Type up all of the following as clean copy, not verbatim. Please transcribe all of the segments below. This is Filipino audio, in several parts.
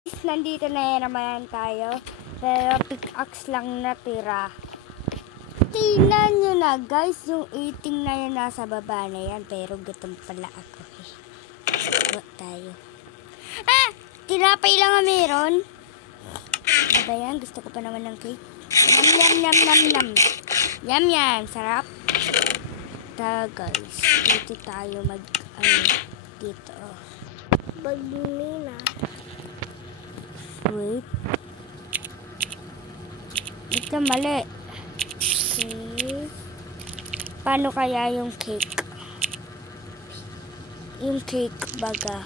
Nandito na naman tayo, pero pickaxe lang natira. Tingnan nyo na guys, yung eating na yun nasa baba na yan, pero gutom pala ako eh. Huwag tayo. Tinapay lang nga meron. Ano ba yan? Gusto ko pa naman ng cake. Yum yum yum yum. Yum yum, sarap. Guys, dito tayo dito. Bagmina. Wait. Ito mali. Okay. Paano kaya yung cake? Yung cake baga.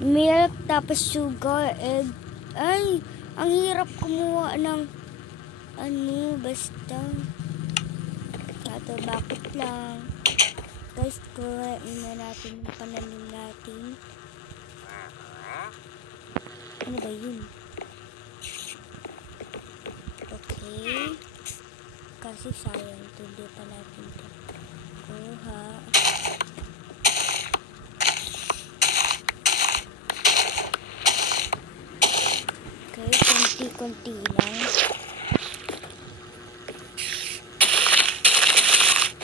Milk tapos sugar, egg. Ay, ang hirap kumuha ng basta. Bakit lang. Guys, kuhain na natin yung pananim natin. Ano ba yun? Okay. Kasi sayang ito. Hindi pa natin ito kuha. Okay, konti-konti lang.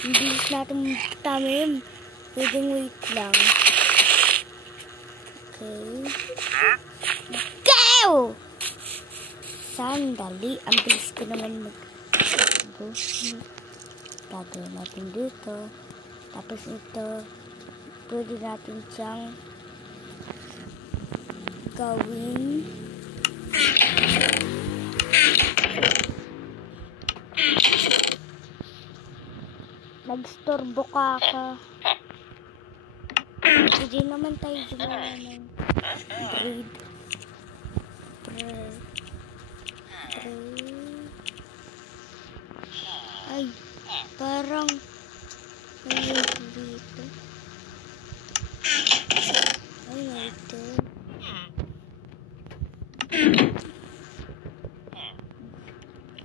Hindi natin tanim. Pwedeng wait lang. Okay. Go! Sandali. Ang bilis ko naman mag-go. Gagawin natin dito. Tapos ito. Pwede natin siyang gawin. Nagstorbo ka. Hindi naman tayo gumawa ng bread. Ay, parang dito. Ay, ito.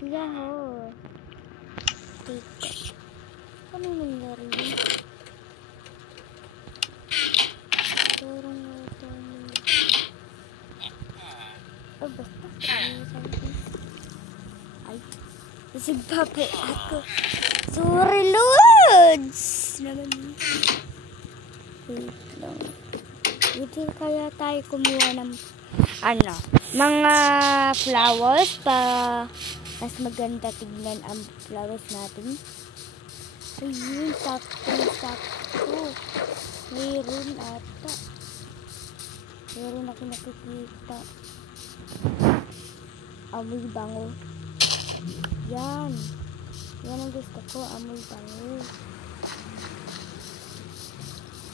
Yahoo! Teka. Ano nangyari yun? Parang ito. Oh, basta. Ay, nasigpapay ako. Sorry, Lods! Naman. Wait lang. Dito kaya tayo kumuha ng mga flowers para mas maganda tignan ang flowers natin. Ayun, sakto. Mayroon ata. Mayroon ako nakikita. Amoy bango. Yan. Yan ang gusto ko, amoy bango.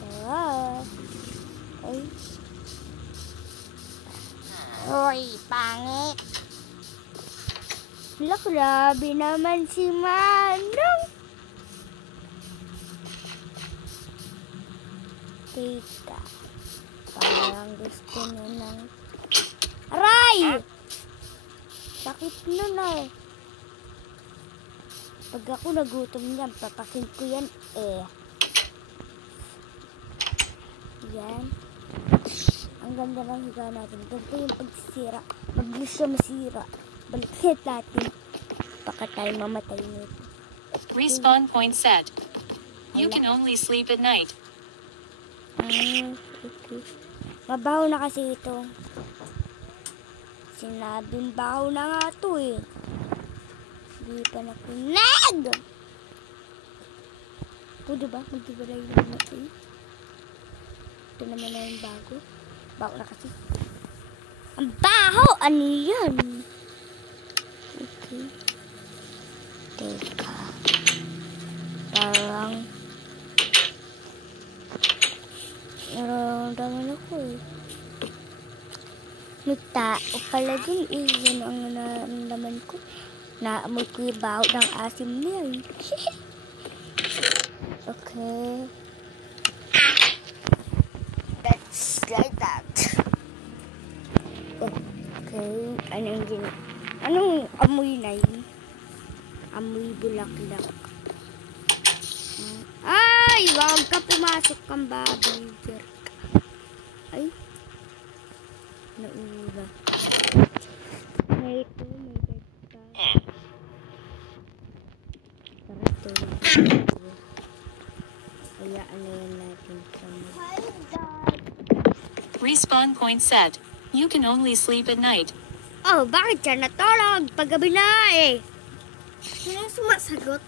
Sarap. Ay. Hoy, pangit. Grabe naman si Manong. Teka. Parang gusto nyo ng... Aray! Sakit nun eh. Pag ako nagutom yan, papakin ko yan eh. Yan. Ang ganda ng higa natin. Ganito yung pagsisira. Mabilis siya masira. Balikin natin. Baka tayo mamatay nito. Respawn point set. You can only sleep at night. Okay. Mabaho na kasi ito. Sinabing baho na nga ito eh. Hindi pa nakinig. Pwede ba? Magdibalay na natin. Ito naman na yung bago. Baho na kasi. Ang baho! Ano yan? Okay. Teka. Parang nararamdaman ako eh. May tao pala din eh. Yun ang nararamdaman ko. Naamoy ko yung baho ng asim niya eh. Okay. That's like that. Okay. Anong amoy na yun? Amoy bulaklak. Ay, wag ka pumasok kang baboy. Ay. Nauna. Ito, may dagdag. Tara, tulog. Hayaan na yan natin sa Respawn point set. You can only sleep at night. Oh, bakit siya natulog? Paggabi na eh. Sino sumasagot?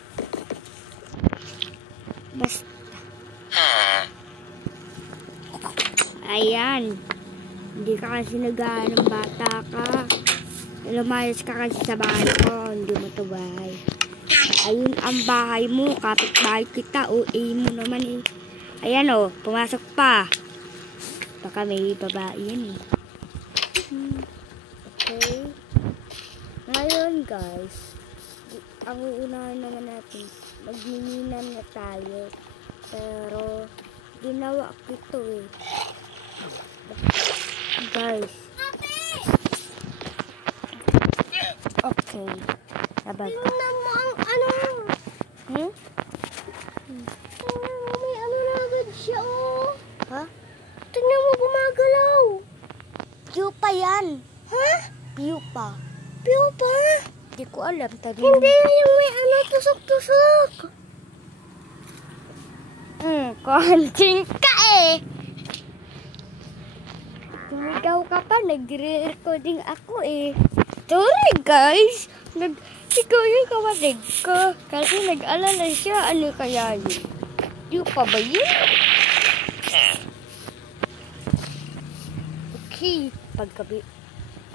Basta. Ayan. Hindi ka kasi nag-aan ng bata ka. Lumayas ka kasi sa bahay ko. Hindi mo to bahay. Ayun ang bahay mo. Kapit-bahay kita. Uwi mo naman eh. Ayan o. Pumasok pa. Baka may babae yan eh. Okay. Ngayon guys. Ang uunahin naman natin. Magmiminan na tayo. Pero ginawa ko ito eh. Guys. Okay. Sabag. Tingnan mo ang ano. Hmm? Tingnan mo, may ano na agad siya, oh. Ha? Tingnan mo, gumagalaw. Pupa yan. Ha? Pupa. Pupa? Hindi ko alam. Hindi, yung may ano, tusok-tusok. Konting ka eh. Tumigaw ka pa. Nagre-recording ako eh. Sorry guys. Ikaw yung kawatig ko. Kasi nag-alala siya. Ano kaya yun? Pupa ba yun? Okay.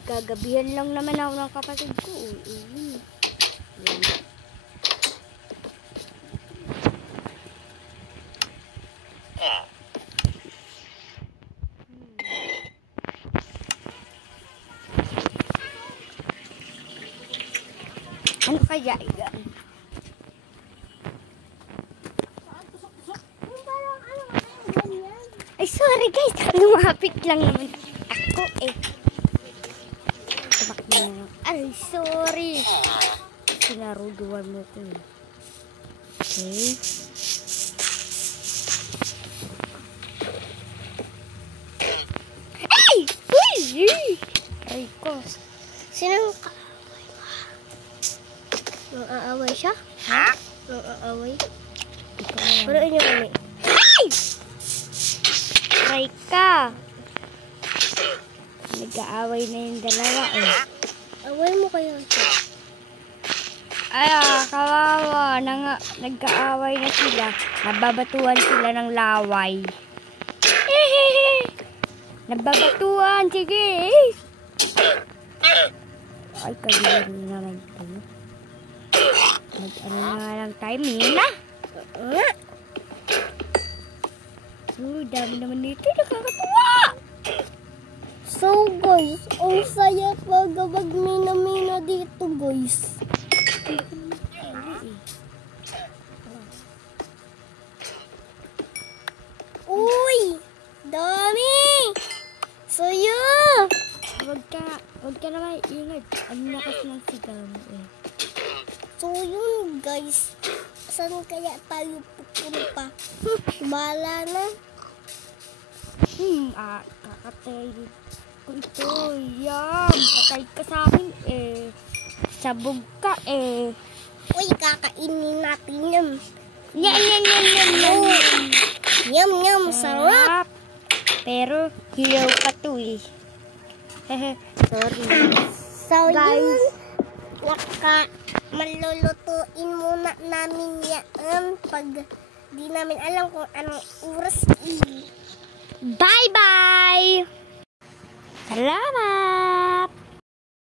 Gagabihan lang naman ako ng kapatid ko. Yun. Ano kaya yan? Ay, sorry guys. Lumapit lang naman ako eh. Tabak na lang. Ay, sorry. Sinaruduan mo ko eh. Okay. Ay! Uy! Ay ko. Sinong nang aaway siya? Ha? Nang aaway? Ikaw Pero inyo kami. Ay! Ay ka. Nag-aaway na yung dalawa eh. Away mo kaya siya. Ay, kawawa. Nag-aaway na sila. Nababatuan sila ng laway. Nababatuan. Sige. Ay, kaliri naman ito. Mag-ano nga lang tayo. Mina. Dami naman dito. Nakakatuwa. So guys, ang saya pag magmina-mina dito guys. Uy! Dami! Saya! Huwag ka naman ingay. Ano na kasi ng sigaw mo eh. So yun guys, saan kaya tayo pupunta? Bahala na. Kakatay ko ito. Yan. Patay ka sa amin eh. Sabog ka eh. Uy, kakainin natin yan. Yan. Yum, yum, sarap. Pero hiyaw pa to eh. Sorry. So Guys. yun, malulutuin muna namin yan pag di namin alam kung anong oras. Bye-bye! Salamat!